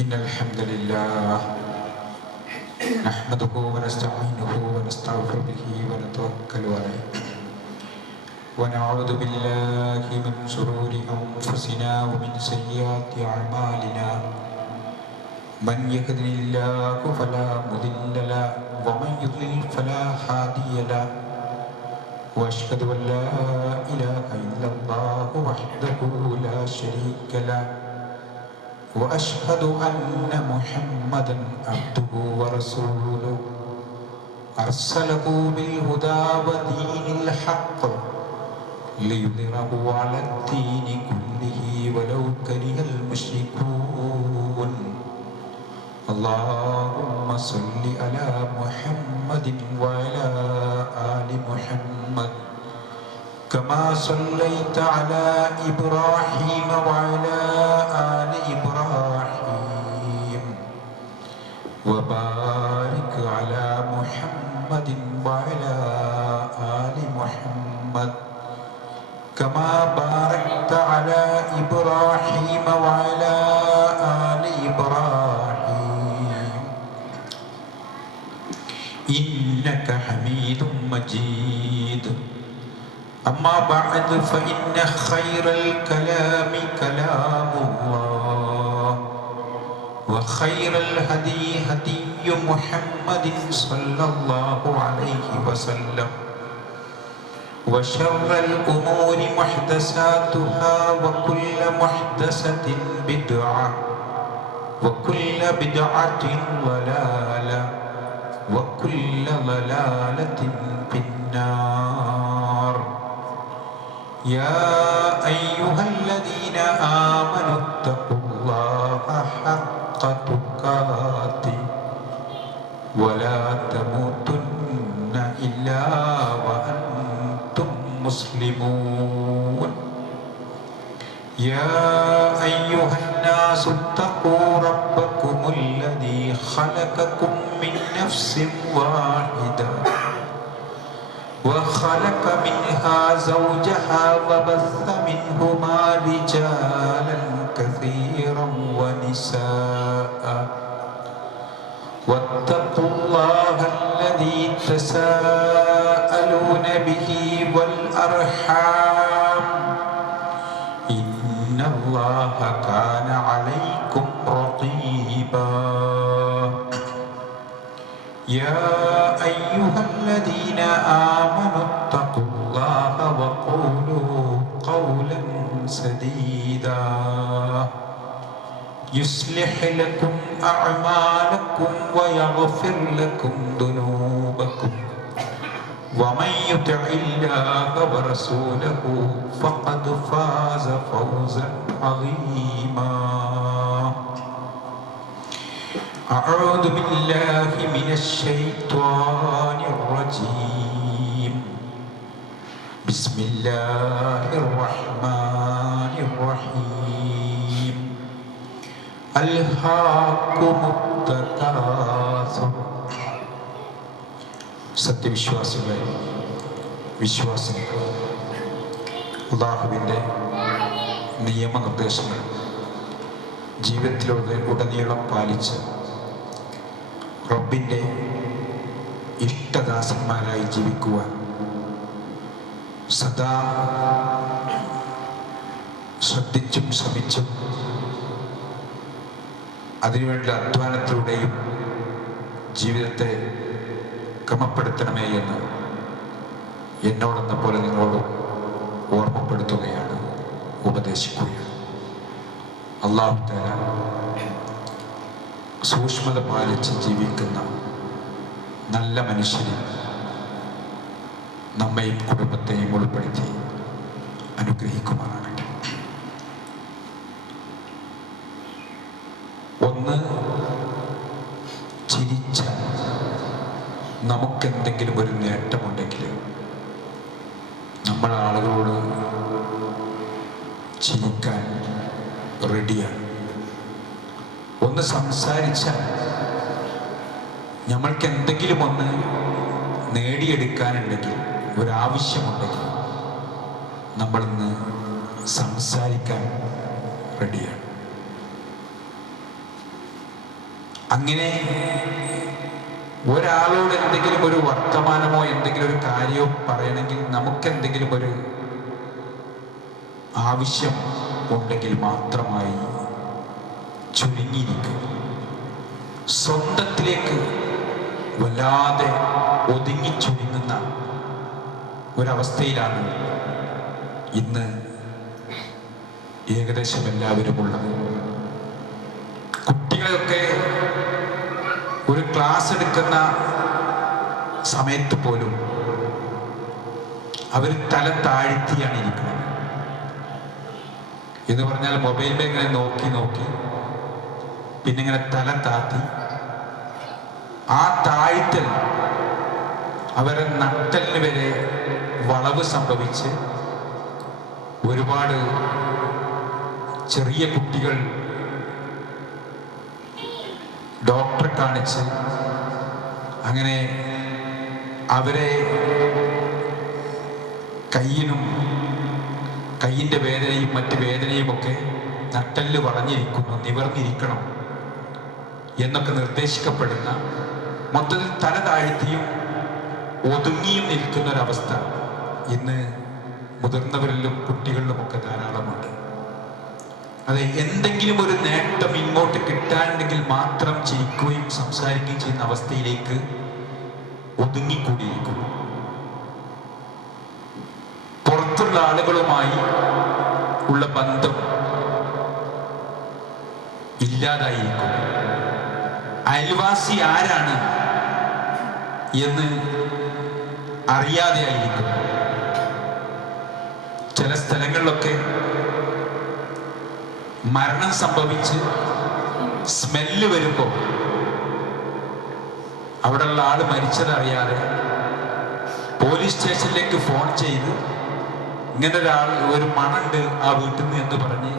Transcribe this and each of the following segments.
إن الحمد لله نحمده ونستعينه ونستغفر به ونتوكل عليه ونعوذ بالله من شرور أنفسنا ومن سيئات أعمالنا من يهده الله فلا مضل له ومن يضلل فلا هادي له وأشهد أن لا إله إلا الله وحده لا شريك له وأشهد أن محمدا عبده ورسوله أرسله بالهدى ودين الحق ليظهره على الدين كله ولو كره المشركون اللهم صل على محمد وعلى آل محمد كما صليت على إبراهيم وعلى آل إبراهيم وبارك على محمد وعلى آل محمد كما باركت على إبراهيم وعلى آل إبراهيم إنك حميد مجيد أما بعد فإن خير الكلام كلام الله وخير الهدي هدي محمد صلى الله عليه وسلم وشر الأمور محدثاتها وكل محدثة بدعة وكل بدعة ضلالة وكل ضلالة في النار يا أيها الذين آمنوا اتقوا الله حق تقاته ولا تموتن إلا وأنتم مسلمون يا أيها الناس اتقوا ربكم الذي خلقكم من نفس واحدة وخلق منها زوجها وبث منهما رجالا كثيرا ونساء واتقوا الله الذي تساءلون به والأرحام إن الله كان عليكم رقيبا يا أيها الذين آمنوا اتقوا الله وقولوا قولا سديدا يصلح لكم أعمالكم ويغفر لكم ذنوبكم ومن يطع الله ورسوله فقد فاز فوزا عظيما أعوذ بالله من الشيطان الرجيم بسم الله الرحمن الرحيم ألهاكم التكاثر സത്യവിശ്വാസികളെ വിശ്വാസികൾ അല്ലാഹുവിൻ്റെ നിയമനിർദ്ദേശങ്ങൾ ജീവിതത്തിലൂടെ ഉടനീളം പാലിച്ച് റബ്ബിൻ്റെ ഇഷ്ടദാസന്മാരായി ജീവിക്കുവാൻ സദാ ശ്രദ്ധിച്ചും ശ്രമിച്ചും അതിനുവേണ്ട അധ്വാനത്തിലൂടെയും ജീവിതത്തെ ക്രമപ്പെടുത്തണമേ എന്ന് എന്നോടെന്ന പോലെ നിങ്ങളോട് ഓർമ്മപ്പെടുത്തുകയാണ്, ഉപദേശിക്കുകയാണ്. അല്ലാഹു തആല സൂക്ഷ്മത പാലിച്ച് ജീവിക്കുന്ന നല്ല മനുഷ്യനെ നമ്മയും കുടുംബത്തെയും ഉൾപ്പെടുത്തി അനുഗ്രഹിക്കുമാറാകട്ടെ. ഒന്ന്, ചിരിച്ച നമുക്കെന്തെങ്കിലും ഒരു നേട്ടമുണ്ടെങ്കിൽ നമ്മൾ ആളുകളോട് ചിരിക്കാൻ റെഡിയാണ്. ഒന്ന് സംസാരിച്ചാൽ നമ്മൾക്ക് എന്തെങ്കിലും ഒന്ന് നേടിയെടുക്കാനുണ്ടെങ്കിൽ, ഒരാവശ്യമുണ്ടെങ്കിൽ നമ്മളിന്ന് സംസാരിക്കാൻ റെഡിയാണ്. അങ്ങനെ ഒരാളോട് എന്തെങ്കിലും ഒരു വർത്തമാനമോ എന്തെങ്കിലും ഒരു കാര്യമോ പറയണമെങ്കിൽ നമുക്കെന്തെങ്കിലും ഒരു ആവശ്യം ഉണ്ടെങ്കിൽ മാത്രമായി ചുരുങ്ങിയിരിക്കും. സ്വന്തത്തിലേക്ക് വല്ലാതെ ഒതുങ്ങി ചുരുങ്ങുന്ന ഒരവസ്ഥയിലാണ് ഇന്ന് ഏകദേശം എല്ലാവരുമുള്ളത്. കുട്ടികളൊക്കെ ഒരു ക്ലാസ് എടുക്കുന്ന സമയത്ത് പോലും അവർ തല താഴ്ത്തിയാണ് ഇരിക്കുന്നത്. എന്ന് പറഞ്ഞാൽ മൊബൈലിൽ ഇങ്ങനെ നോക്കി നോക്കി പിന്നെ ഇങ്ങനെ തല താത്തി, ആ താഴ്ത്തൽ അവരെ നട്ടലിന് വരെ വളവ് സംഭവിച്ച് ഒരുപാട് ചെറിയ കുട്ടികൾ ഡോക്ടറെ കാണിച്ച് അങ്ങനെ അവരെ കയ്യിൻ്റെ വേദനയും മറ്റ് വേദനയുമൊക്കെ നട്ടല് വളഞ്ഞിരിക്കുന്നു, നിവർന്നിരിക്കണം എന്നൊക്കെ നിർദ്ദേശിക്കപ്പെടുന്ന, മൊത്തത്തിൽ തല താഴ്ത്തിയും ഒതുങ്ങിയും നിൽക്കുന്ന ഒരവസ്ഥ ഇന്ന് മുതിർന്നവരിലും കുട്ടികളിലുമൊക്കെ ധാരാളമുണ്ട്. അതെ, എന്തെങ്കിലും ഒരു നേട്ടം ഇങ്ങോട്ട് കിട്ടാനുണ്ടെങ്കിൽ മാത്രം ചിരിക്കുകയും സംസാരിക്കുകയും ചെയ്യുന്ന അവസ്ഥയിലേക്ക് ഒതുങ്ങിക്കൂടിയിരിക്കുന്നു. പുറത്തുള്ള ആളുകളുമായി ഉള്ള ബന്ധം ഇല്ലാതായിരിക്കും. അയൽവാസി ആരാണ് എന്ന് അറിയാതെ ആയിരിക്കും. ചില സ്ഥലങ്ങളിലൊക്കെ മരണം സംഭവിച്ച് സ്മെല്ല് വരുമ്പോൾ അവിടെയുള്ള ആള് മരിച്ചതറിയാതെ പോലീസ് സ്റ്റേഷനിലേക്ക് ഫോൺ ചെയ്ത് ഇങ്ങനെ ഒരു മണുണ്ട് ആ വീട്ടിൽ നിന്ന് എന്ന് പറഞ്ഞ്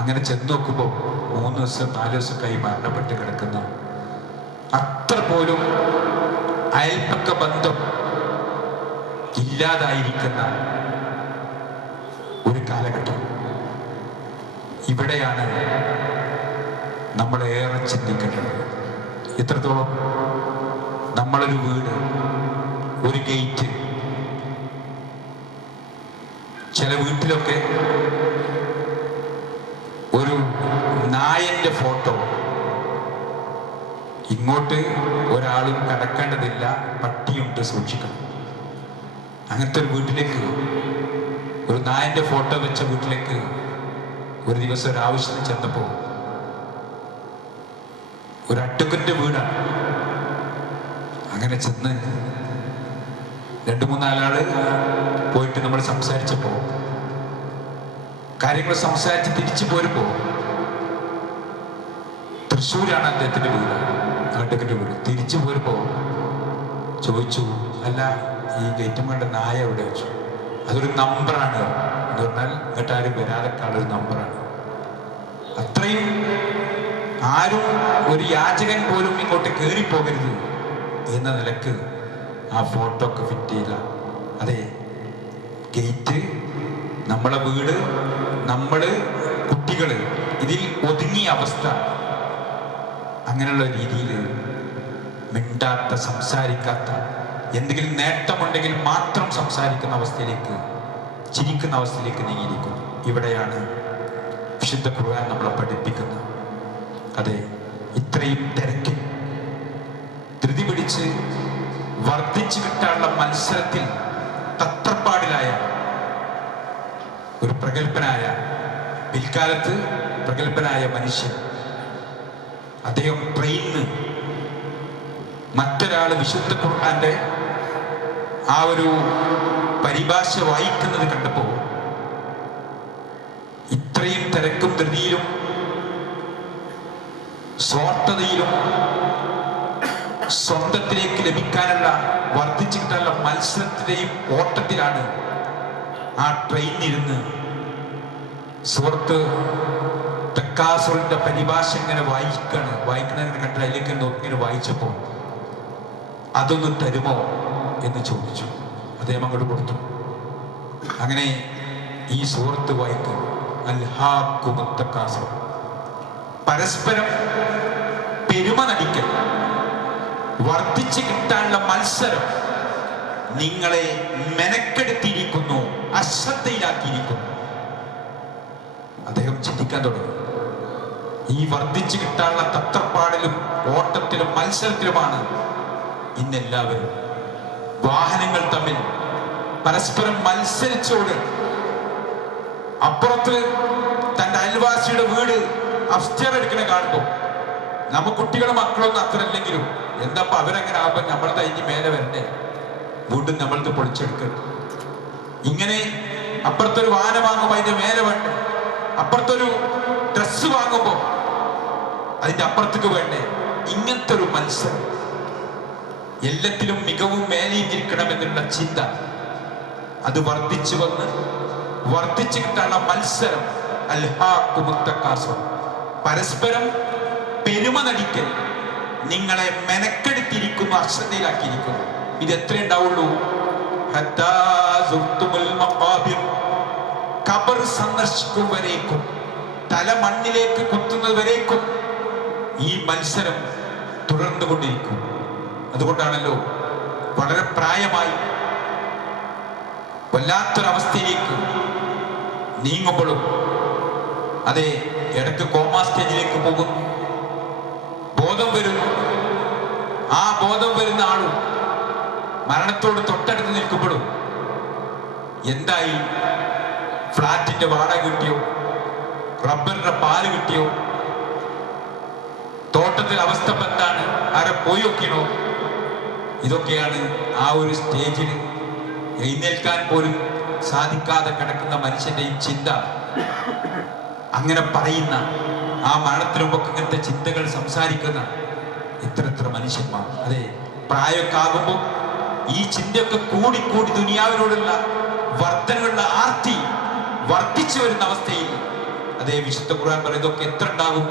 അങ്ങനെ ചെന്ന് നോക്കുമ്പോൾ 3 ദിവസം 4 ദിവസമൊക്കെ മരണപ്പെട്ട് കിടക്കുന്ന, അത്ര പോലും അയൽപക്ക ബന്ധം ഇല്ലാതായിരിക്കുന്ന ഒരു കാലഘട്ടം. ഇവിടെയാണ് നമ്മളേറെ ചിന്തിക്കേണ്ടത്. എത്രത്തോളം നമ്മളൊരു വീട്, ഒരു ഗേറ്റ്, ചില വീട്ടിലൊക്കെ ഒരു നായന്റെ ഫോട്ടോ, ഇങ്ങോട്ട് ഒരാളും കടക്കേണ്ടതില്ല, പട്ടിയുണ്ട് സൂക്ഷിക്കണം. അങ്ങനത്തെ ഒരു വീട്ടിലേക്ക്, ഒരു നായന്റെ ഫോട്ടോ വെച്ച വീട്ടിലേക്ക് ഒരു ദിവസം ഒരു ആവശ്യത്തിന് ചെന്നപ്പോൾ, ഒരു അഡ്വക്കറ്റിന്റെ വീടാണ്. അങ്ങനെ ചെന്ന് 2-3 ആള് പോയിട്ട് നമ്മൾ സംസാരിച്ചപ്പോൾ, കാര്യങ്ങൾ സംസാരിച്ച് തിരിച്ചു പോരുമ്പോൾ, തൃശ്ശൂരാണ് അദ്ദേഹത്തിന്റെ വീട്, അഡ്വക്കറ്റിന്റെ വീട്. തിരിച്ചു പോരുമ്പോൾ ചോദിച്ചു, അല്ല ഈ ഗേറ്റുമ്മയുടെ നായ എവിടെ വെച്ചു? അതൊരു നമ്പറാണ് എന്ന് പറഞ്ഞാൽ ഇങ്ങോട്ടാരും വരാതെക്കാളൊരു നമ്പറാണ്. അത്രയും ആരും, ഒരു യാചകൻ പോലും ഇങ്ങോട്ട് കയറിപ്പോകരുത് എന്ന നിലക്ക് ആ ഫോട്ടോ ഒക്കെ ഫിറ്റ് ചെയ്ത, അതെ, ഗേറ്റ്, നമ്മളെ വീട്, നമ്മള്, കുട്ടികള്, ഇതിൽ ഒതുങ്ങിയ അവസ്ഥ. അങ്ങനെയുള്ള രീതിയിൽ മിണ്ടാത്ത, സംസാരിക്കാത്ത, എന്തെങ്കിലും നേട്ടമുണ്ടെങ്കിൽ മാത്രം സംസാരിക്കുന്ന അവസ്ഥയിലേക്ക്, ചിരിക്കുന്ന അവസ്ഥയിലേക്ക് നീങ്ങിയിരിക്കുന്നു. ഇവിടെയാണ് വിശുദ്ധ ഖുർആൻ നമ്മളെ പഠിപ്പിക്കുന്നത്. അതെ, ഇത്രയും തിരക്കിൽ ധൃതി പിടിച്ച് വർദ്ധിച്ചു കിട്ടാനുള്ള മത്സരത്തിൽ തത്രപ്പാടിലായ ഒരു പ്രഗത്ഭനായ, പിൽക്കാലത്ത് പ്രഗത്ഭനായ മനുഷ്യൻ, അദ്ദേഹം ട്രെയിനിന് മറ്റൊരാള് വിശുദ്ധ ഖുർആന്റെ ആ ഒരു പരിഭാഷ വായിക്കുന്നത് കണ്ടപ്പോൾ, ഇത്രയും തിരക്കും ധൃതിയിലും സ്വാർത്ഥതയിലും സ്വന്തത്തിലേക്ക് ലഭിക്കാനുള്ള, വർദ്ധിച്ചു കിട്ടാനുള്ള മത്സരത്തിന്റെയും ഓട്ടത്തിലാണ് ആ ട്രെയിനിലിരുന്ന് സുഹൃത്ത് തെക്കാസുറിന്റെ പരിഭാഷ ഇങ്ങനെ വായിക്കുന്നതിനെ കണ്ട് അതിലേക്ക് നോക്കി വായിച്ചപ്പോൾ, അതൊന്ന് തരുമോ എന്ന് ചോദിച്ചു. അദ്ദേഹം അങ്ങോട്ട് കൊടുത്തു. അങ്ങനെ ഈ സൂറത്ത് വായിക്കും, അൽഹാക്കുമുത്തക്കാസുർ, പരസ്പരം പെരുമ നടിക്കൽ, വർദ്ധിച്ചു കിട്ടാനുള്ള മത്സരം നിങ്ങളെ മെനക്കെടുത്തിയിരിക്കുന്നു, അശ്രദ്ധയിലാക്കിയിരിക്കുന്നു. അദ്ദേഹം ചിന്തിക്കാൻ തുടങ്ങി. ഈ വർദ്ധിച്ചു കിട്ടാനുള്ള തത്രപ്പാടിലും ഓട്ടത്തിലും മത്സരത്തിലുമാണ് ഇന്നെല്ലാവരും. വാഹനങ്ങൾ തമ്മിൽ പരസ്പരം മത്സരിച്ചോട്. അപ്പുറത്ത് തൻ്റെ അയൽവാസിയുടെ വീട് അപ്സ്റ്റെയർ എടുക്കണ കാണുമ്പോൾ നമ്മ കുട്ടികളും മക്കളൊന്നും അത്ര അല്ലെങ്കിലും എന്താ അവരങ്ങനെ ആകുമ്പോൾ നമ്മളത് അതിന് മേലെ വരണ്ടേ, വീണ്ടും നമ്മളത് പൊളിച്ചെടുക്കണം. ഇങ്ങനെ അപ്പുറത്തൊരു വാഹനം വാങ്ങുമ്പോൾ അതിന്റെ മേലെ വേണ്ടേ, അപ്പുറത്തൊരു ഡ്രസ്സ് വാങ്ങുമ്പോൾ അതിന്റെ അപ്പുറത്തേക്ക് വേണ്ടേ. ഇങ്ങനത്തെ ഒരു മത്സരം, എല്ലാത്തിലും മികവും മേലെയിരിക്കണമെന്നുള്ള ചിന്ത, അത് വർദ്ധിച്ചു വന്ന് വർദ്ധിച്ചു കിട്ടാനുള്ള മത്സരം. അൽഹാഖുമുത്തക്കാസുർ, പരസ്പരം പെരുമ നടിക്കൽ നിങ്ങളെ മെനക്കെടുത്തിയിരിക്കുന്നു, അശ്രദ്ധയിലാക്കിയിരിക്കുന്നു. ഇത് എത്ര ഉണ്ടാവുള്ളൂ? ഖബർ സന്ദർശിക്കും വരേക്കും, തല മണ്ണിലേക്ക് കുത്തുന്നത് വരേക്കും ഈ മത്സരം തുടർന്നുകൊണ്ടിരിക്കും. അതുകൊണ്ടാണല്ലോ വളരെ പ്രായമായി വല്ലാത്തൊരവസ്ഥയിലേക്ക് നീങ്ങുമ്പോഴും അതെ ഇടയ്ക്ക് കോമാ സ്റ്റേജിലേക്ക് പോകുന്നു, ബോധം വരുന്നു. ആ ബോധം വരുന്ന ആളും മരണത്തോട് തൊട്ടടുത്ത് നിൽക്കുമ്പോഴും എന്തായി, ഫ്ലാറ്റിന്റെ വാടക കിട്ടിയോ, റബ്ബറിന്റെ പാല് കിട്ടിയോ, തോട്ടത്തിൽ അവസ്ഥ എന്താണ്, ആരെ പോയി നോക്കിയണോ? ഇതൊക്കെയാണ് ആ ഒരു സ്റ്റേജിൽ എഴുന്നേൽക്കാൻ പോലും സാധിക്കാതെ കിടക്കുന്ന മനുഷ്യന്റെയും ചിന്ത. അങ്ങനെ പറയുന്ന, ആ മരണത്തിന് മുമ്പൊക്കെ ഇങ്ങനത്തെ ചിന്തകൾ സംസാരിക്കുന്ന എത്ര മനുഷ്യന്മാർ. അതെ, പ്രായമൊക്കെ ആകുമ്പോൾ ഈ ചിന്തയൊക്കെ കൂടി ദുനിയാവിനോടുള്ള വർധനയുള്ള ആർത്തി വർദ്ധിച്ചു വരുന്ന അവസ്ഥയിൽ അതേ വിശുദ്ധ ഖുർആൻ പറയുന്നതൊക്കെ എത്ര ഉണ്ടാകും?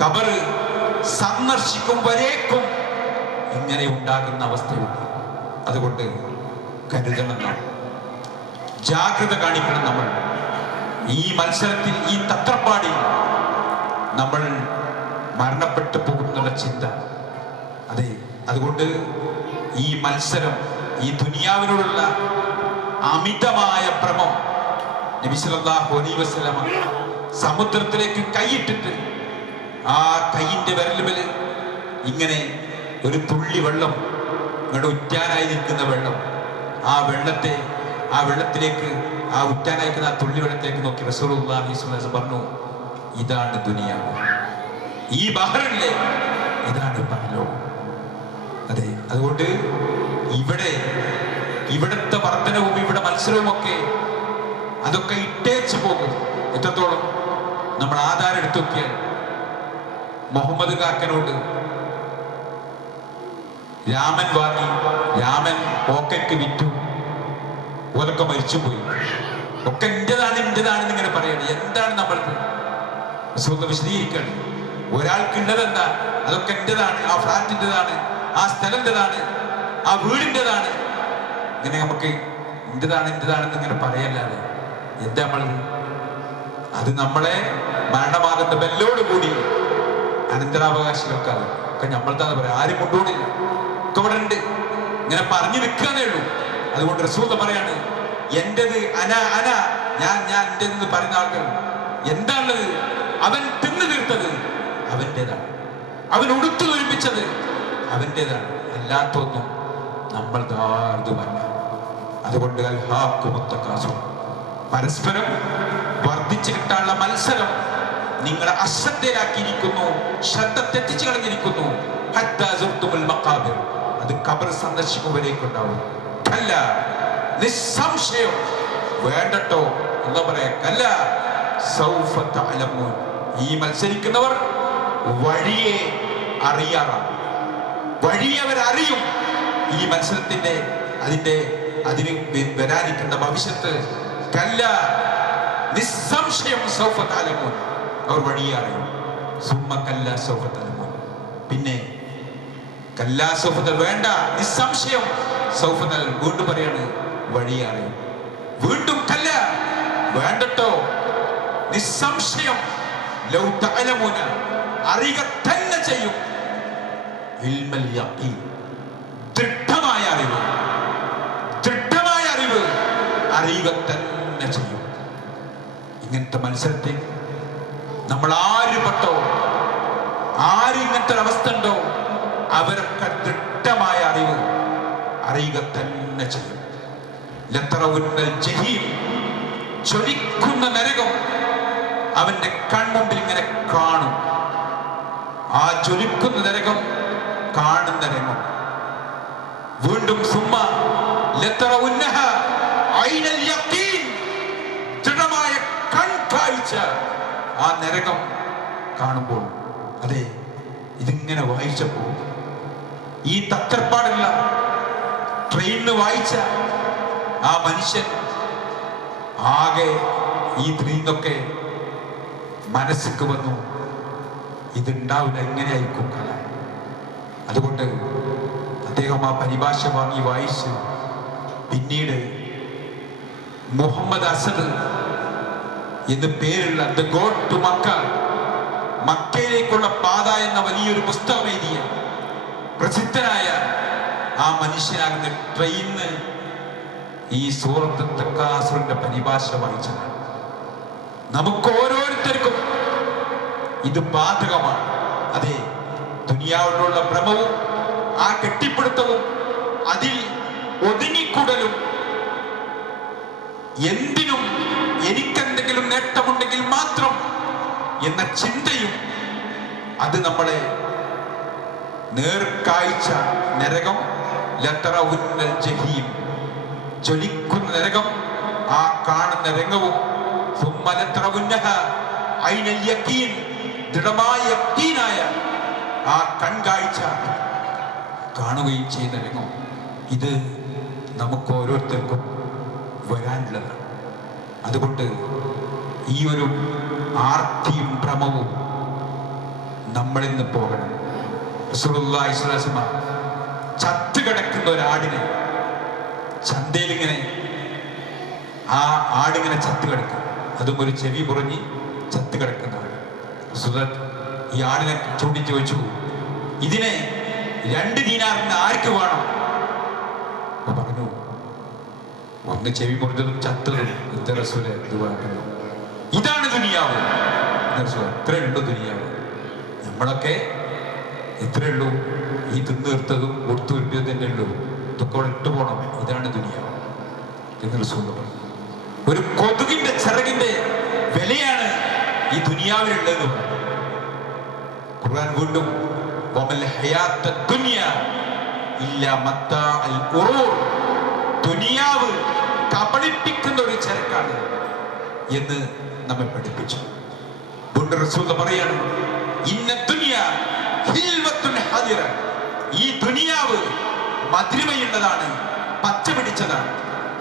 ഖബർ സന്ദർശിക്കും വരേക്കും ഇങ്ങനെ ഉണ്ടാകുന്ന അവസ്ഥയുണ്ട്. അതുകൊണ്ട് കരുതണം, നാം ജാഗ്രത കാണിക്കണം. നമ്മൾ ഈ മത്സരത്തിൽ, ഈ തത്രപ്പാടിൽ നമ്മൾ മരണപ്പെട്ടു പോകുന്നുള്ള ചിന്ത. അതെ, അതുകൊണ്ട് ഈ മത്സരം, ഈ ദുനിയാവിനോടുള്ള അമിതമായ ഭ്രമം, നബി സല്ലല്ലാഹു അലൈഹി വസല്ലമ സമുദ്രത്തിലേക്ക് കൈയിട്ടിട്ട് ആ കൈയിന്റെ വിരലുമേൽ ഇങ്ങനെ ഒരു തുള്ളി വെള്ളം, ഇങ്ങോട്ട് ഉറ്റാനായി നിൽക്കുന്ന വെള്ളം, ആ വെള്ളത്തിലേക്ക്, ആ ഉറ്റാനായിരിക്കുന്ന ആ തുള്ളി വെള്ളത്തിലേക്ക് നോക്കി റസൂലുള്ളാഹി സ്വല്ലല്ലാഹു അലൈഹി വസല്ലം പറഞ്ഞു, ഇതാണ് ദുനിയാവ്, ഈ ബഹറിലെ ഇതാണ് പരലോകം. അതെ, അതുകൊണ്ട് ഇവിടുത്തെ വർധനവും ഇവിടെ മത്സരവും ഒക്കെ അതൊക്കെ ഇട്ടേച്ചു പോകും. എത്രത്തോളം നമ്മൾ ആധാരം എടുത്തു നോക്കിയാൽ, മുഹമ്മദ് കാക്കനോട് രാമൻ വാങ്ങി, രാമൻ പോക്കറ്റ് വിറ്റു, ഓലൊക്കെ മരിച്ചുപോയി, ഒക്കെ ഇന്റേതാണെന്ന് ഇങ്ങനെ പറയണം. എന്താണ് നമ്മൾക്ക് വിശദീകരിക്കണം? ഒരാൾക്കുള്ളത് എന്താ? അതൊക്കെ എന്റേതാണ്, ആ ഫ്ലാറ്റിൻ്റെതാണ്, ആ സ്ഥലത്തിൻ്റെതാണ്, ആ വീടിൻ്റെതാണ്. ഇങ്ങനെ നമുക്ക് ഇന്റേതാണെന്ന് ഇങ്ങനെ പറയല്ലാതെ എന്താ നമ്മളത്? അത് നമ്മളെ മരണമാകുന്ന ബെല്ലോടുകൂടി അനന്തരാവകാശികൾക്കാണ് ഒക്കെ നമ്മളതാന്ന് പറയാം. ആരും കൊണ്ടുപോണില്ല, ഒക്കെ ഇവിടെ ഉണ്ട്, ഇങ്ങനെ പറഞ്ഞു നിൽക്കാന്നേ ഉള്ളൂ. അതുകൊണ്ട് റസൂൽ പറയാണ്, എന്റേത് ഞാൻ എന്റേതെന്ന് പറയുന്ന ആൾക്കാർ എന്താണുള്ളത്? അവൻ തിന്നു തീർത്തത് അവൻ്റെതാണ്, അവൻ ഉടുത്തു തൊഴിപ്പിച്ചത് അവൻ്റെതാണ്, അല്ലാത്തൊന്നും നമ്മൾ ധാർതുമല്ല. അതുകൊണ്ട് പരസ്പരം വർദ്ധിച്ചു കിട്ടാനുള്ള മത്സരം നിങ്ങളെ അശ്രദ്ധയിലാക്കിയിരിക്കുന്നു, ശ്രദ്ധ തെറ്റിച്ചു കളഞ്ഞിരിക്കുന്നു. അത് ഖബർ സന്ദർശിക്കുമ്പോഴേക്കുണ്ടാവും. അല്ല, നിസ്സംശയം വേണ്ടട്ടോ എന്താ പറയാ, കല്ല സൗഫ തഅലമൂൻ. ഈ മത്സരിക്കുന്നവർ വഴിയെ അറിയാറാണ്, വഴിയെ അവരറിയും. ഈ മത്സരത്തിന്റെ അതിന് വരാനിരിക്കുന്ന ഭവിഷ്യത്ത്. കല്ല, നിസ്സംശയം സൗഫ തഅലമൂൻ, അവർ വഴിയെ അറിയും. സുമ്മ കല്ല സൗഫ തഅലമൂൻ, പിന്നെ കല്ല സൗഫ വേണ്ട, നിസ്സംശയം സൗഫ തഅലമൂൻ, വീണ്ടും പറയാണ് വഴിയെ അറിയും. വീണ്ടും കല്ല വേണ്ടട്ടോ, നിസ്സംശയം ലൗ തഅലമുന അറിയുക തന്നെ ചെയ്യും. ഇൽമൽ യഖീൻ ദൃഢമായ അറിവ്, ദൃഢമായ അറിവ് അറിയുക തന്നെ ചെയ്യും. ഇങ്ങനത്തെ മത്സരത്തിൽ നമ്മൾ ആര് പെട്ടോ, ആര് ഇങ്ങനത്തെ അവസ്ഥ ഉണ്ടോ അവരൊക്കെ ദൃഢമായ അറിവ് അറിയുക തന്നെ ചെയ്യും. ലതറവുന്നൽ ജഹീം ജ്വലിക്കുന്ന നരകം അവന്റെ കൺമുമ്പിൽ ഇങ്ങനെ കാണും. ആ ജ്വലിക്കുന്ന നരകം കാണുന്ന രംഗം വീണ്ടും സുമ്മ ലതറവുന്നഹ ഐനൽ യഖീൻ ദൃഢമായ കൺകാഴ്ച ആ നരകം കാണുമ്പോൾ, അതെ ഇതിങ്ങനെ വായിച്ചപ്പോൾ ഈ തത്രപ്പാടുള്ള ട്രെയിനിന് വായിച്ച ആ മനുഷ്യൻ ആകെ ഈ ദ്രീന്നൊക്കെ മനസ്സിക്ക് വന്നു, ഇതുണ്ടാവില്ല, എങ്ങനെയായിരിക്കും കഥ. അതുകൊണ്ട് അദ്ദേഹം ആ പരിഭാഷ വാങ്ങി വായിച്ച് പിന്നീട് മുഹമ്മദ് അസദ് എന്ന് പേരുള്ള ദ ഗോഡ് ടു മക്ക, മക്കയിലേക്കുള്ള പാത എന്ന വലിയൊരു പുസ്തകം എഴുതിയ പ്രസിദ്ധനായ ആ മനുഷ്യനാകുന്ന ട്രെയിനിന് ഈ സൂറത്ത് തക്കാസുറിന്റെ പരിഭാഷ വായിച്ചത്. നമുക്ക് ഓരോരുത്തർക്കും ഇത് ബാധകമാണ്. അതെ, ദുനിയാവിലുള്ള ഭ്രമവും ആ കെട്ടിപ്പിടുത്തവും അതിൽ ഒതുങ്ങിക്കൂടലും, എന്തിനും എനിക്കെന്തെങ്കിലും നേട്ടമുണ്ടെങ്കിൽ മാത്രം എന്ന ചിന്തയും, അത് നമ്മളെ നേർക്കാഴ്ച നരകം ലതറവുന്നൽ ജഹീം ജ്വലിക്കുന്ന നരകം ആ കാണുന്ന രംഗവും സുമ്മ ലതറവുന്നഹ ഐനൽ യഖീൻ ദൃഢമായ യഖീനായ ആ കൺകാഴ്ച കാണുകയും ചെയ്യുന്ന രംഗം, ഇത് നമുക്ക് ഓരോരുത്തർക്കും വരാനുള്ളതാണ്. അതുകൊണ്ട് ഈ ഒരു ആർത്തിയും ഭ്രമവും നമ്മളിൽ നിന്ന് പോകണം. റസൂലുള്ളാഹി സ്വല്ലല്ലാഹു അലൈഹി വസല്ലം ചത്തു കിടക്കുന്ന ഒരാടിനെ ചന്തയിൽ ഇങ്ങനെ, ആ ആടിങ്ങനെ ചത്തു കിടക്കും, അതും ഒരു ചെവി പുറഞ്ഞ് ചത്തു കിടക്കുന്ന ആട്. ഈ ആടിനെ ചൂണ്ടി ചോദിച്ചു, ഇതിനെ 2 ദീനാറിന് ആർക്ക് വേണം? അപ്പൊ പറഞ്ഞു, ഒന്ന് ചെവി മുറിഞ്ഞതും ചത്തതും. എന്താ റസൂലേ ഇത് പറഞ്ഞു? ഇതാണ് ദുനിയാവ്. ഇത്രേ ഉള്ളൂ ദുനിയാവ്. നമ്മളൊക്കെ ഇത്രേ ഉള്ളൂ, ഈ തിന്നീർത്തതും കൊടുത്തു വരുത്തിയത് തന്നെ ഉള്ളൂ, ഇതൊക്കെ ഇട്ടു പോണം. ഇതാണ് ദുനിയാവ് എന്ന് റസൂൽ പറഞ്ഞു. ഒരു കൊതുകിന്റെ ചിറകിന്റെ വിലയാണ് ഈ ദുനിയാവിലുള്ളത്. ഖുർആൻ വീണ്ടും വമൽ ഹയാത്ത ദുനിയ ഇല്ലാ മത്താഉൽ ഖുറൂർ, ദുനിയാവ് കബളിപ്പിക്കുന്ന ഒരു ചരക്കാണ് എന്ന് നമ്മെ പഠിപ്പിച്ചു. വീണ്ടും റസൂൽ പറയാണ്, ഇന്ന ദുനിയ ഹിൽവത്തുൻ ഹദിറ, ഈ ദുനിയാവ് മധുരമയുള്ളതാണ്, പച്ച പിടിച്ചതാണ്.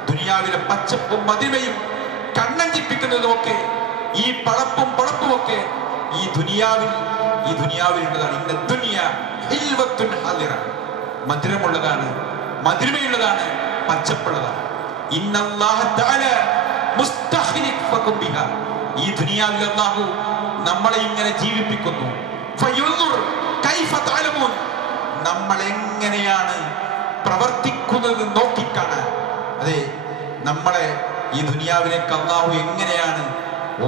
ദുനിയാവിലെ പച്ചപ്പും മധുരമയും കണ്ണഞ്ചിപ്പിക്കുന്നതും ഒക്കെ, ഈ പളപ്പും പളപ്പും ഒക്കെ ഈ ദുനിയാവിലുള്ളതാണ്. ഇന്ന ദുനിയ ഹിൽവത്തുൻ ഹദിറ, മധുരമുള്ളതാണ്, മധുരമയുള്ളതാണ്, പച്ചപ്പുള്ളതാണ്. ഇന്നല്ലാഹ തആല മുസ്തഖ്ലിഫകും ബിഹാ, ഈ ദുനിയാവിൽ അല്ലാഹു നമ്മളെ ഇങ്ങനെ ജീവിപ്പിക്കുന്നു. ഫയൻദുർ കൈഫ തഅലമൂൻ, നമ്മൾ എങ്ങനെയാണ് പ്രവർത്തിക്കുന്നത് നോക്കിക്കാണാൻ. അതെ, നമ്മളെ ഈ ദുനിയാവിലേക്ക് അല്ലാഹു എങ്ങനെയാണ്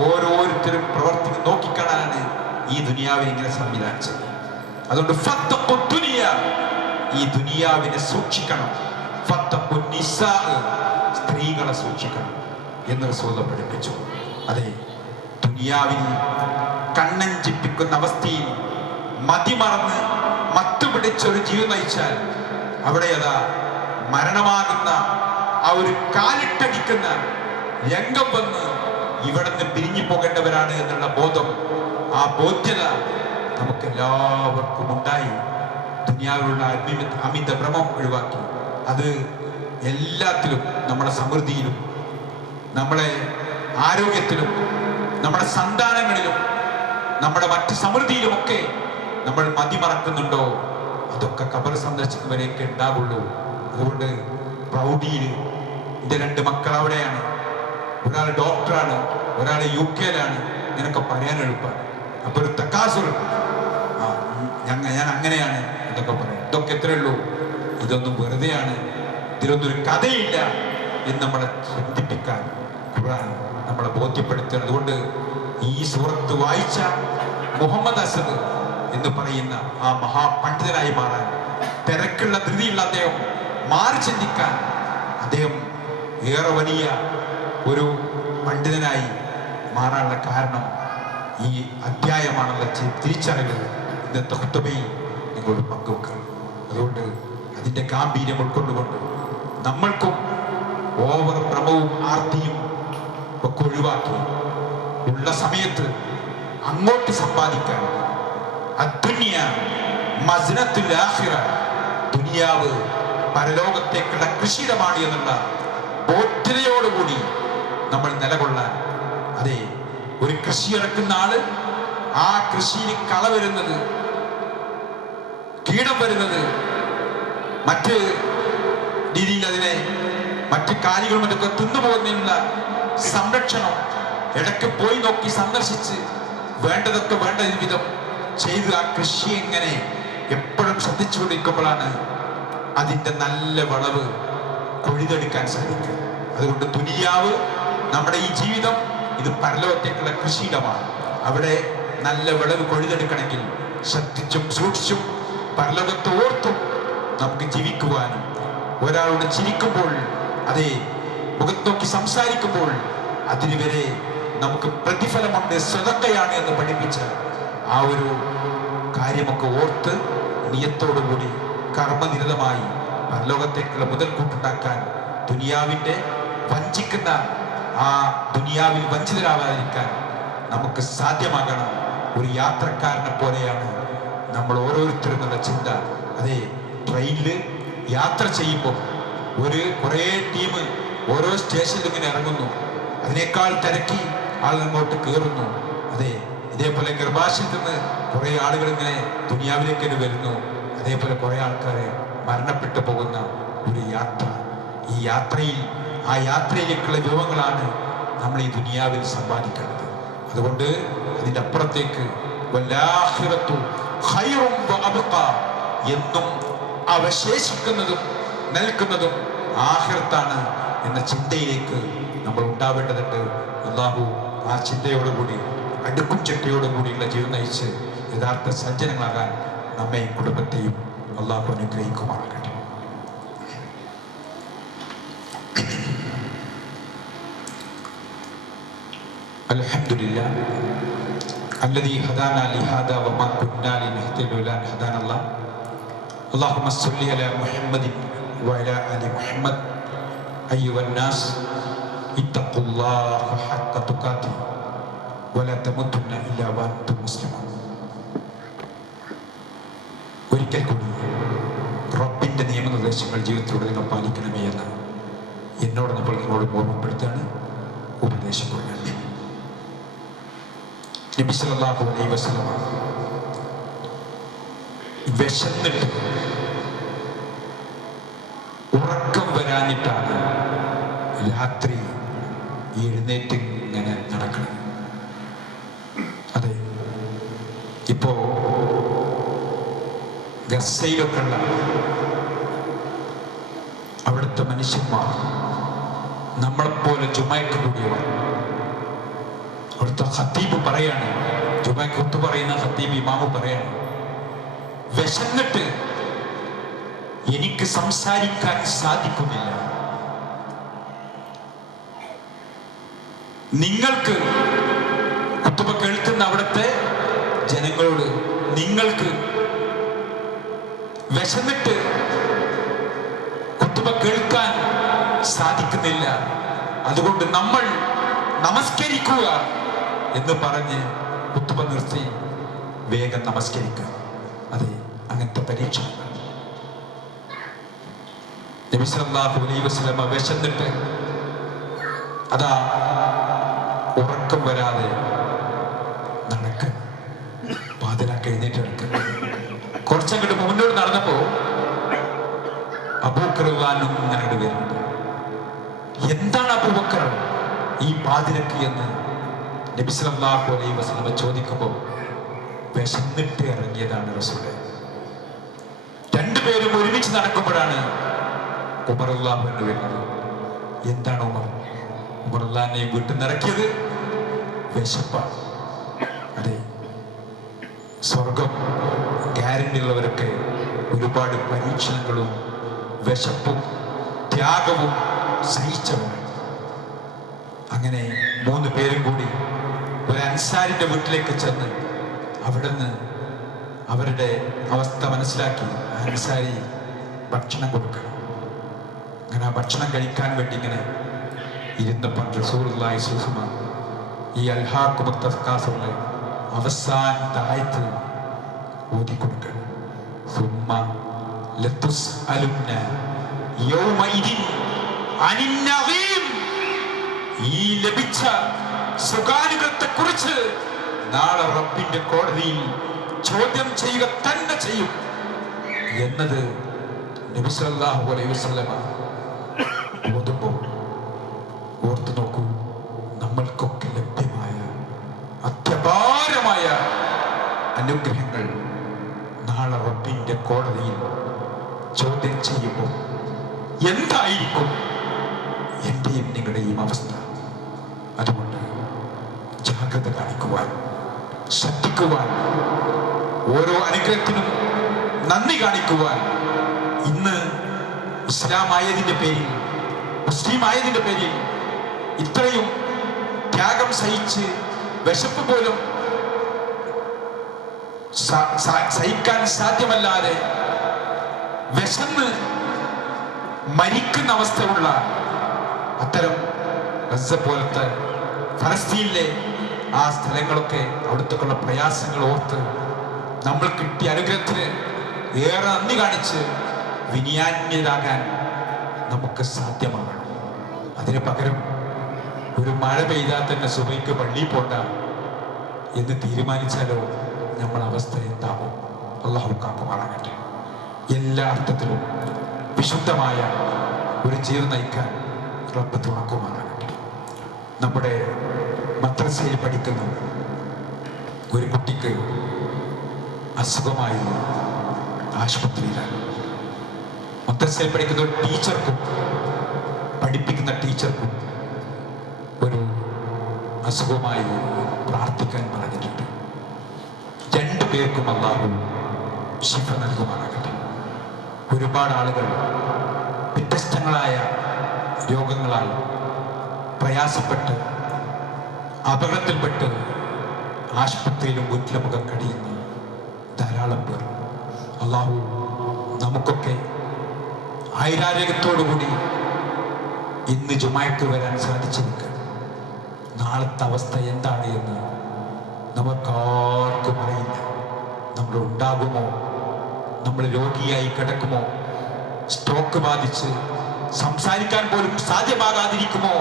ഓരോരുത്തരും പ്രവർത്തിക്കുന്നത് നോക്കിക്കാണാനാണ് ഈ ദുനിയാവിനെ ഇങ്ങനെ സംവിധാനിച്ചത്. അതുകൊണ്ട് ഫത്തഖു ദുനിയ, ഈ ദുനിയാവിനെ സൂക്ഷിക്കണം. ഫത്തഖു നിസാ, സ്ത്രീകളെ സൂക്ഷിക്കണം എന്ന് റസൂൽ പഠിപ്പിച്ചു. അതെ, ദുനിയാവിൽ കണ്ണഞ്ചിപ്പിക്കുന്ന അവസ്ഥയിൽ മതിമറന്ന് മത്തുപിടിച്ചൊരു ജീവിതം നയിച്ചാൽ അവിടെ അതാ മരണമാകുന്ന ആ ഒരു കാലിട്ടടിക്കുന്ന രംഗം വന്ന് ഇവിടെ നിന്ന് പിരിഞ്ഞു പോകേണ്ടവരാണ് എന്നുള്ള ബോധം, ആ ബോധ്യത നമുക്ക് എല്ലാവർക്കും ഉണ്ടായി ദുനിയാവിലുള്ള അമിത ഭ്രമം ഒഴിവാക്കി അത് എല്ലാത്തിലും, നമ്മുടെ സമൃദ്ധിയിലും, നമ്മളെ ആരോഗ്യത്തിലും, നമ്മുടെ സന്താനങ്ങളിലും, നമ്മുടെ മറ്റ് സമൃദ്ധിയിലുമൊക്കെ നമ്മൾ മതിമറക്കുന്നുണ്ടോ അതൊക്കെ ഖബർ സന്ദർശിക്കുന്നവരെയൊക്കെ ഉണ്ടാവുള്ളൂ. അതുകൊണ്ട് പ്രൗഢിയിൽ എൻ്റെ 2 മക്കൾ അവിടെയാണ്, ഒരാൾ ഡോക്ടറാണ്, ഒരാൾ UK നിനക്ക് പറയാൻ എളുപ്പമാണ്. അപ്പൊ ഒരു തക്കാസുർ, ഞാൻ അങ്ങനെയാണ് എന്നൊക്കെ പറയാം. ഇതൊക്കെ എത്രയേ ഉള്ളൂ, ഇതൊന്നും വെറുതെയാണ്, ഇതിലൊന്നും ഒരു കഥയില്ല എന്ന് നമ്മളെ ചിന്തിപ്പിക്കാൻ ഖുർആൻ നമ്മളെ ബോധ്യപ്പെടുത്തുകയാണ്. അതുകൊണ്ട് ഈ സൂറത്ത് വായിച്ച മുഹമ്മദ് അസദ് എന്ന് പറയുന്ന ആ മഹാപണ്ഡിതനായി മാറാൻ, തിരക്കുള്ള ധൃതിയുള്ള അദ്ദേഹം മാറി ചിന്തിക്കാൻ, അദ്ദേഹം ഏറെ വലിയ ഒരു പണ്ഡിതനായി മാറാനുള്ള കാരണം ഈ അധ്യായമാണുള്ള തിരിച്ചറിവ് ഇന്നത്തെ ഖുതുബയിൽ നിങ്ങളോട് പങ്കുവെക്കുക. അതുകൊണ്ട് അതിൻ്റെ ഗാംഭീര്യം ഉൾക്കൊണ്ടുകൊണ്ട് നമ്മൾക്കും ഓവർ ഭ്രമവും ആർത്തിയും ഒക്കെ ഒഴിവാക്കി ഉള്ള സമയത്ത് അങ്ങോട്ട് സമ്പാദിക്കാൻ, ദുനിയാവ് പരലോകത്തേക്കുള്ള കൃഷിയിടമാണ് എന്നുള്ള ബോധ്യതയോടുകൂടി നമ്മൾ നിലകൊള്ളാൻ. അതെ, ഒരു കൃഷി ഇറക്കുന്ന ആള് ആ കൃഷിയിൽ കള വരുന്നത്, കീടം വരുന്നത്, മറ്റ് രീതിയിൽ അതിനെ മറ്റ് കാര്യങ്ങളും മറ്റൊക്കെ തിന്നുപോകുന്നതിനുള്ള സംരക്ഷണം ഇടയ്ക്ക് പോയി നോക്കി സന്ദർശിച്ച് വേണ്ടതൊക്കെ വേണ്ട വിധം ചെയ്ത് ആ കൃഷി എങ്ങനെ എപ്പോഴും ശ്രദ്ധിച്ചുകൊണ്ടിരിക്കുമ്പോഴാണ് അതിൻ്റെ നല്ല വിളവ് കൊയ്തെടുക്കാൻ സാധിക്കുക. അതുകൊണ്ട് ദുനിയാവ്, നമ്മുടെ ഈ ജീവിതം, ഇത് പരലോകത്തേക്കുള്ള കൃഷിയിടമാണ്. അവിടെ നല്ല വിളവ് കൊയ്തെടുക്കണമെങ്കിൽ ശ്രദ്ധിച്ചും സൂക്ഷിച്ചും പരലോകത്തെ ഓർത്തും നമുക്ക് ജീവിക്കുവാനും, ഒരാളോട് ചിരിക്കുമ്പോൾ, അതേ മുഖത്ത് നോക്കി സംസാരിക്കുമ്പോൾ അതിന് വരെ നമുക്ക് പ്രതിഫലമുണ്ട്, സ്വതക്കയാണ് എന്ന് പഠിപ്പിച്ച ആ ഒരു കാര്യമൊക്കെ ഓർത്ത് നിയത്തോടുകൂടി കർമ്മനിരതമായി പരലോകത്തേക്കുള്ള മുതൽക്കൂട്ടുണ്ടാക്കാൻ, ദുനിയാവിൻ്റെ വഞ്ചിക്കുന്ന ആ ദുനിയാവിൽ വഞ്ചിതരാവാതിരിക്കാൻ നമുക്ക് സാധ്യമാകണം. ഒരു യാത്രക്കാരനെ പോലെയാണ് നമ്മൾ ഓരോരുത്തരും എന്നുള്ള ചിന്ത. അതെ, ട്രെയിനിൽ യാത്ര ചെയ്യുമ്പോൾ കുറേ ടീം ഓരോ സ്റ്റേഷനിൽ ഇങ്ങനെ ഇറങ്ങുന്നു, അതിനേക്കാൾ തിരക്കി ആളുകൾ അങ്ങോട്ട് കയറുന്നു. അതെ, ഇതേപോലെ ഗർഭാശയത്തിൽ നിന്ന് കുറേ ആളുകൾ ഇങ്ങനെ ദുനിയാവിലേക്ക് വരുന്നു. അതേപോലെ കുറേ ആൾക്കാർ മരണപ്പെട്ടു പോകുന്ന ഒരു യാത്ര. ഈ യാത്രയിൽ, ആ യാത്രയിലേക്കുള്ള വിഭവങ്ങളാണ് നമ്മൾ ഈ ദുനിയാവിൽ സമ്പാദിക്കേണ്ടത്. അതുകൊണ്ട് അതിൻ്റെ അപ്പുറത്തേക്ക് എന്നും അവശേഷിക്കുന്നതും നിൽക്കുന്നതും ആഖിറത്താണ് എന്ന ചിന്തയിലേക്ക് നമ്മൾ ഉണ്ടാവേണ്ടതുണ്ട്. അല്ലാഹു ആ ചിന്തയോടുകൂടി, അടുക്കും ചിട്ടയോടുകൂടിയുള്ള ജീവിതം നയിച്ച് യഥാർത്ഥ സജ്ജനങ്ങളാകാൻ നമ്മയും കുടുംബത്തെയും അല്ലാഹു അനുഗ്രഹിക്കുമാറാകട്ടെ. അൽഹംദുലില്ലാഹ് الذي هدانا لهذا وما كنا لنهتدي لولا أن هدانا الله اللهم صل على محمد وعلى آل محمد أيها الناس اتقوا الله حق تقاته ولا تموتن إلا وأنتم مسلمون. ഒരിക്കൽ കൂടി റബ്ബിൻ്റെ നിയമനിർദ്ദേശങ്ങൾ ജീവിതത്തിലൂടെ നിങ്ങൾ പാലിക്കണമേ എന്ന് എന്നോട് നമ്മൾ നിങ്ങളോട് ഓർമ്മപ്പെടുത്താണ്, ഉപദേശിക്കുകയാണ്. നബി സല്ലല്ലാഹു അലൈഹി വസല്ലം വിശന്നിട്ട് ഉറക്കം വരാനിട്ടാണ് രാത്രി എഴുന്നേറ്റ് ഇങ്ങനെ നടക്കണം. അതെ, ഇപ്പോ ഗസയിലൊക്കെ ഉള്ള അവിടുത്തെ മനുഷ്യന്മാർ നമ്മളെപ്പോലെ ജുമയ്ക്ക് കൂടിയവർ. അവിടുത്തെ ഖത്തീബ് പറയാണ്, ജുമയ്ക്ക് ഒത്തു പറയുന്ന ഖത്തീബ് ഇമാമ് പറയാണ്, വിശന്നിട്ട് എനിക്ക് സംസാരിക്കാൻ സാധിക്കുന്നില്ല. നിങ്ങൾക്ക് കുത്തുബ കേൾക്കുന്ന അവിടുത്തെ ജനങ്ങളോട്, നിങ്ങൾക്ക് വിശന്നിട്ട് കുത്തുബ കേൾക്കാൻ സാധിക്കുന്നില്ല, അതുകൊണ്ട് നമ്മൾ നമസ്കരിക്കുക എന്ന് പറഞ്ഞ് കുത്തുബ നിർത്തി വേഗം നമസ്കരിക്കുക. അതെ, അങ്ങനത്തെ പരീക്ഷ. നബി സല്ലല്ലാഹു അലൈഹി വസല്ലം വിശന്നിട്ട് അതാ ഉറക്കം വരാതെ നടക്ക, പാതിരാക്ക് എഴുന്നേറ്റ് നടക്കുക. കുറച്ചങ്ങോട്ട് മുന്നോട്ട് നടന്നപ്പോ അബൂബക്കർ ഇങ്ങനെ വരുന്നുണ്ട്. എന്താണ് അബൂബക്കർ ഈ പാതിരക്ക് എന്ന് നബി സല്ലല്ലാഹു അലൈഹി വസല്ലം ചോദിക്കുമ്പോൾ വിശന്നിട്ട് ഇറങ്ങിയതാണ് റസൂല്. രണ്ടുപേരും ഒരുമിച്ച് നടക്കുമ്പോഴാണ് ഉമർ റളിയല്ലാഹു അൻഹു വരുന്നത്. എന്താണ് ഉമർ അള്ളാഹിനെ വീട്ടിൽ നിറക്കിയത്? വിശപ്പാണ്. അതെ, സ്വർഗം ഗ്യാരണ്ടി ഉള്ളവരൊക്കെ ഒരുപാട് പരീക്ഷണങ്ങളും വിശപ്പും ത്യാഗവും സഹിച്ചവരാണ്. അങ്ങനെ 3 പേരും കൂടി ഒരു അൻസാരിന്റെ വീട്ടിലേക്ക് ചെന്ന് അവിടുന്ന് അവരുടെ അവസ്ഥ മനസ്സിലാക്കി അൻസാരി ഭക്ഷണം കൊടുക്കണം. അങ്ങനെ ആ ഭക്ഷണം കഴിക്കാൻ വേണ്ടി ഇങ്ങനെ ഇരുന്നപ്പോൾ റസൂലുള്ളാഹി സ്വല്ലല്ലാഹു അലൈഹി വസല്ലം ഈ അൽഹാഖുമut തകാസുറിലെ അവസാനത്തെ ആയത്ത് ഓതിക്കൊടുക്കണം. സുമ്മ ലതുസ്അലുന്ന യൗമഇദിൻ അനിൻ നഈം. ഈ ലഭിച്ച സുഖാനുഭവത്തെ കുറിച്ച് നാളെ റബ്ബിന്റെ കോടതിയിൽ ചോദ്യം ചെയ്യുക തന്നെ ചെയ്യും എന്നത് നബി സല്ലല്ലാഹു അലൈഹി വസല്ലം ഓതുമ്പോൾ ഓർത്തു നോക്കൂ. നമ്മൾക്കൊക്കെ ലഭ്യമായ അത്യപാരമായ അനുഗ്രഹങ്ങൾ നാളെ റബ്ബിന്റെ കോടതിയിൽ ചോദ്യം ചെയ്യുമ്പോൾ എന്തായിരിക്കും എന്റെയും നിങ്ങളുടെയും അവസ്ഥ? അതുകൊണ്ട് ജാഗ്രത കാണിക്കുവാൻ, ശ്രദ്ധിക്കുവാൻ, ഓരോ അനുഗ്രഹത്തിനും നന്ദി കാണിക്കുവാൻ, ഇന്ന് ഇസ്ലാം ആയതിന്റെ പേരിൽ, മുസ്ലിം ആയതിന്റെ പേരിൽ ഇത്രയും ത്യാഗം സഹിച്ച് വിശപ്പ് പോലും സഹിക്കാൻ സാധ്യമല്ലാതെ വിശന്ന് മരിക്കുന്ന അവസ്ഥയുള്ള അത്തരം ഗസ പോലത്തെ ഫലസ്തീനിലെ ആ സ്ഥലങ്ങളൊക്കെ അവിടുത്തെ പ്രയാസങ്ങൾ ഓർത്ത് നമ്മൾ കിട്ടിയ അനുഗ്രഹത്തിന് ഏറെ നന്ദി കാണിച്ച് വിനിയാന്യരാകാൻ നമുക്ക് സാധ്യമാകണം. അതിന് പകരം ഒരു മഴ പെയ്താൽ തന്നെ സുബഹിക്ക് പള്ളിയിൽ പോണ്ട എന്ന് തീരുമാനിച്ചാലോ നമ്മൾ അവസ്ഥ എന്താകും? അല്ലാഹു കാക്കുമാറാകട്ടെ. എല്ലാ അർത്ഥത്തിലും വിശുദ്ധമായ ഒരു ജീവിതം നയിക്കാൻ റബ്ബ് തുണക്കുമാറാകട്ടെ. നമ്മുടെ മദ്രസയിൽ പഠിക്കുന്ന ഒരു കുട്ടിക്ക് അസുഖമായി ആശുപത്രിയിലാണ്. മദ്രസയിൽ പഠിക്കുന്ന ഒരു ടീച്ചർക്കും പഠിപ്പിക്കുന്ന ടീച്ചർക്കും ഒരു അസുഖമായി പ്രാർത്ഥിക്കാൻ പറഞ്ഞിട്ടുണ്ട്. 2 പേർക്കും അല്ലാഹു ശിഫ നൽകുമാറാകട്ടെ. ഒരുപാട് ആളുകൾ വ്യത്യസ്തങ്ങളായ രോഗങ്ങളാൽ പ്രയാസപ്പെട്ട് അപകടത്തിൽപ്പെട്ട് ആശുപത്രിയിലും വീട്ടിലുമൊക്കെ കഴിയുന്ന ധാരാളം പേർ. അല്ലാഹു നമുക്കൊക്കെ ആയുരാരോഗ്യത്തോടുകൂടി ഇന്ന് ജുമായ്ക്ക് വരാൻ സാധിച്ചെങ്കിൽ നാളത്തെ അവസ്ഥ എന്താണ് എന്ന് നമുക്കാർക്കും അറിയില്ല. നമ്മൾ ഉണ്ടാകുമോ, നമ്മൾ രോഗിയായി കിടക്കുമോ, സ്ട്രോക്ക് ബാധിച്ച് സംസാരിക്കാൻ പോലും സാധ്യമാകാതിരിക്കുമോ,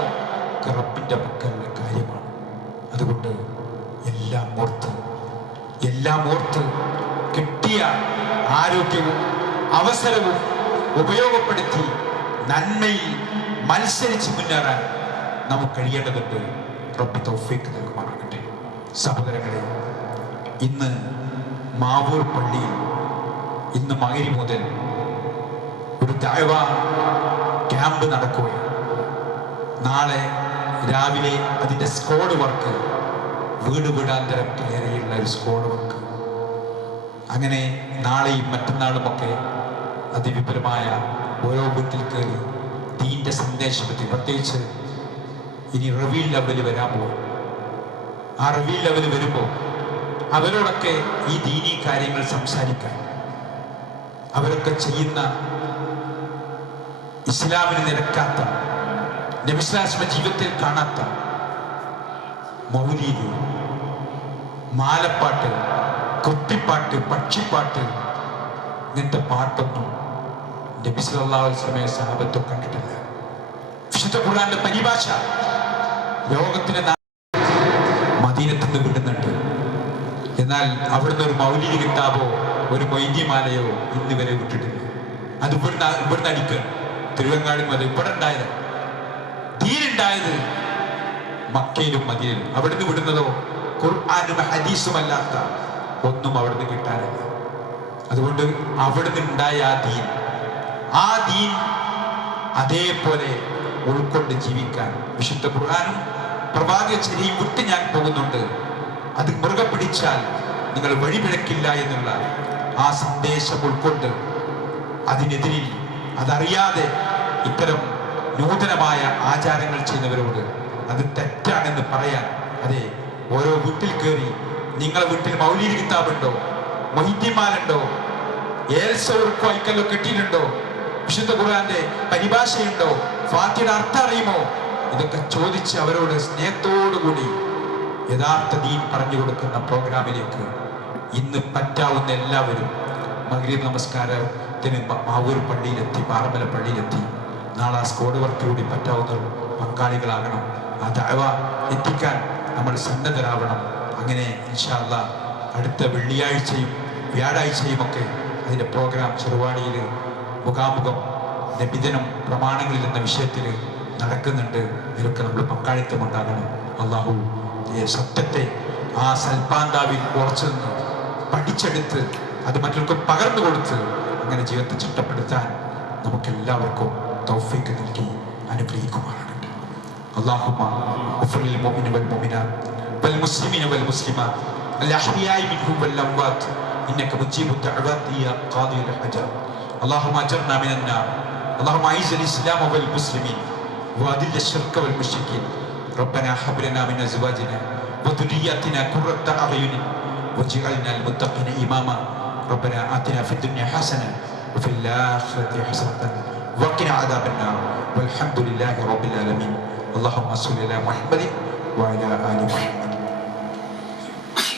റബ്ബിന്റെ പക്കലുള്ള കാര്യമാണ്. അതുകൊണ്ട് എല്ലാം ഓർത്ത് കിട്ടിയ ആരോഗ്യവും അവസരവും ഉപയോഗപ്പെടുത്തി നന്മയിൽ മത്സരിച്ച് മുന്നേറാൻ നമുക്ക് കഴിയേണ്ടതുണ്ട്. റബ്ബ് തൗഫീഖ് നൽകുമാറാകട്ടെ. സഹോദരങ്ങളെ, ഇന്ന് മാവൂർ പള്ളിയിൽ ഇന്ന് മഗ്‌രിബ് മുതൽ ഒരു ദഅവ ക്യാമ്പ് നടക്കുകയാണ്. നാളെ രാവിലെ അതിൻ്റെ സ്ക്വാഡ് വർക്ക്, വീട് വീടാന്തരം കയറിയുള്ള ഒരു സ്ക്വാഡ് വർക്ക്. അങ്ങനെ നാളെയും മറ്റന്നാളുമൊക്കെ അതിവിപുലമായ ഓരോ വീട്ടിൽ കയറി ദീൻ്റെ സന്ദേശമെത്തി. പ്രത്യേകിച്ച് ഇനി റബീഉൽ അവ്വൽ വരാൻ പോകും. ആ റബീഉൽ അവ്വൽ വരുമ്പോൾ അവരോടൊക്കെ ഈ ദീനീ കാര്യങ്ങൾ സംസാരിക്കാൻ, അവരൊക്കെ ചെയ്യുന്ന ഇസ്ലാമിന് നിരക്കാത്ത, നബി സ്വല്ലല്ലാഹു അലൈഹി വസല്ലം ജീവിതത്തിൽ കാണാത്ത മൗലീദ്, മാലപ്പാട്ട്, കുട്ടിപ്പാട്ട്, പക്ഷിപ്പാട്ട്, ഇങ്ങനത്തെ പാട്ടൊന്നും നബി സല്ലല്ലാഹു അലൈഹി വസല്ലം സഹാബത്തും കണ്ടിട്ടില്ല. വിശുദ്ധ ഖുർആന്റെ പരിഭാഷ ലോകത്തിന് മദീനത്ത് നിന്ന് വിടുന്നുണ്ട്. എന്നാൽ അവിടുന്ന് ഒരു മൗലിദ് കിതാബോ ഒരു മൊയ്‌ദിമാലയോ ഇന്ന് വരെ വിട്ടിട്ടില്ല. അത് ഇവിടുന്ന് അടിക്കുക. തിരുവങ്ങാടി മുതൽ ഇവിടെ ഉണ്ടായത്, ദീനുണ്ടായത് മക്കയിലും മദീനയിലും. അവിടുന്ന് വിടുന്നതോ ഖുർആനും ഹദീസും അല്ലാത്ത ഒന്നും അവിടുന്ന് കിട്ടാനില്ല. അതുകൊണ്ട് അവിടുന്ന് ഉണ്ടായ ആ ദീൻ അതേപോലെ ഉൾക്കൊണ്ട് ജീവിക്കാൻ വിശുദ്ധ ഖുർആനും പ്രവാചകചര്യയും വിട്ട് ഞാൻ പോകുന്നുണ്ട്, അത് മുറുകെ പിടിച്ചാൽ നിങ്ങൾ വഴിപിഴക്കില്ല എന്നുള്ള ആ സന്ദേശം ഉൾക്കൊണ്ട് അതിനെതിരിൽ അതറിയാതെ ഇത്തരം നൂതനമായ ആചാരങ്ങൾ ചെയ്യുന്നവരോട് അത് തെറ്റാണെന്ന് പറയാൻ, അതെ, ഓരോ വീട്ടിൽ കയറി നിങ്ങളെ വീട്ടിൽ മൗലീദ് കിതാബുണ്ടോ, മൊഹിദ്ദിമാലുണ്ടോ, ഏൽസവർക്കോ ഐക്കല്ലോ കിട്ടിയിട്ടുണ്ടോ, വിശുദ്ധ ഖുർആന്റെ പരിഭാഷയുണ്ടോ, ഫാത്തിഹയുടെ അർത്ഥം അറിയുമോ, ഇതൊക്കെ ചോദിച്ച് അവരോട് സ്നേഹത്തോടുകൂടി യഥാർത്ഥ ദീൻ പറഞ്ഞു കൊടുക്കുന്ന പ്രോഗ്രാമിലേക്ക് ഇന്ന് പറ്റാവുന്ന എല്ലാവരും മഗ്രിബ് നമസ്കാരത്തിന് മാവൂർ പള്ളിയിലെത്തി, പാറമല പള്ളിയിലെത്തി. നാളെ ആ സ്കോഡ് വർക്ക് കൂടി പറ്റാവുന്ന പങ്കാളികളാകണം. ആ ദഅവ എത്തിക്കാൻ നമ്മൾ സന്നദ്ധരാവണം. അങ്ങനെ ഇൻഷാ അല്ലാഹ് അടുത്ത വെള്ളിയാഴ്ചയും വ്യാഴാഴ്ചയും ഒക്കെ അതിൻ്റെ പ്രോഗ്രാം ചെറുവാടിയിൽ മുഖാമുഖം നബിദിനം പ്രമാണങ്ങളിൽ എന്ന വിഷയത്തിൽ നടക്കുന്നുണ്ട്. ഇതിലൊക്കെ നമ്മൾ പങ്കാളിത്തം ഉണ്ടാകണം. അള്ളാഹു സത്യത്തെ ആ സൽപാന്താവിൽ ഉറച്ചു നിന്ന് പഠിച്ചെടുത്ത് അത് മറ്റൊക്കെ പകർന്നു കൊടുത്ത് അങ്ങനെ ജീവിതത്തെ ചിട്ടപ്പെടുത്താൻ നമുക്കെല്ലാവർക്കും തൗഫീഖ് നൽകി അനുഗ്രഹിക്കുമാറാകട്ടെ. അല്ലാഹുമ്മ ഗ്ഫിർ ലിൽ മുഅ്മിനീന വൽ മുഅ്മിനാത്ത് വൽ മുസ്ലിമീന വൽ മുസ്ലിമാത്ത് അൽ അഹ്യാഇ മിൻഹും വൽ അംവാത്ത് ഇന്നക മുജീബു ദഅവാതി യാ ഖാദിയൽ ഹജാത്ത്. اللهم اجرنا من النار. اللهم اعز الاسلام والمسلمين واذل الشرك والمشركين. ربنا هب لنا من ازواجنا وذرياتنا قرة اعين واجعلنا للمتقين اماما. ربنا آتنا في الدنيا حسنة وفي الآخرة حسنة وقنا عذاب النار والحمد لله رب العالمين. اللهم صل على محمد وعلى آل محمد.